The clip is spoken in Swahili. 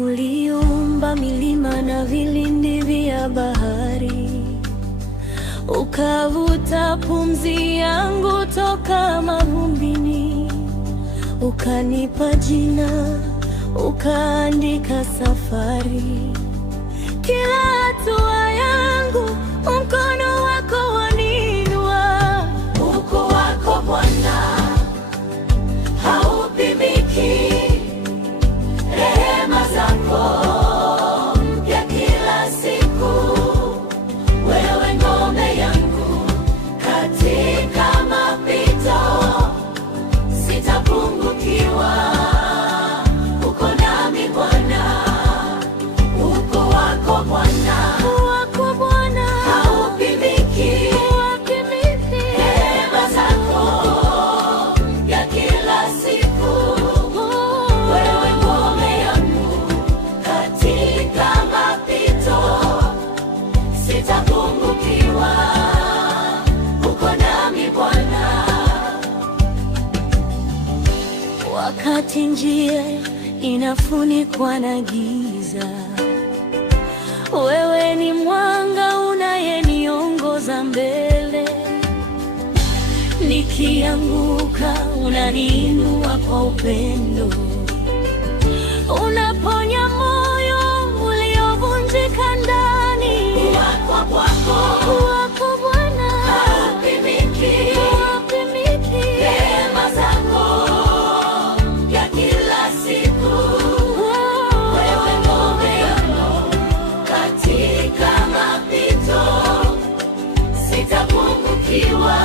Uliumba milima na vilindi vya bahari, ukavuta pumzi yangu toka mavumbini, ukanipa jina, ukaandika safari. Kila hatua yangu mkono wako waniinua. Ukuu wako Bwana haupimiki, rehema zako mpya kila siku. Wewe ngome yangu katika mapito, sitapungukiwa. Uko nami Bwana, ukuu wako Bwana haupimiki, rehema zako ya kila siku. Wewe ngome yangu katika mapito, sitapungukiwa. Uko nami Bwana. Wakati njia inafunikwa na giza, wewe ni mwanga unayeniongoza mbele. Nikianguka unaniinua kwa upendo, unaponya moyo uliovunjika ndani. Ukuu wako Bwana haupimiki, rehema zako ya kila siku. Wewe ngome yangu katika mapito, sitapungukiwa.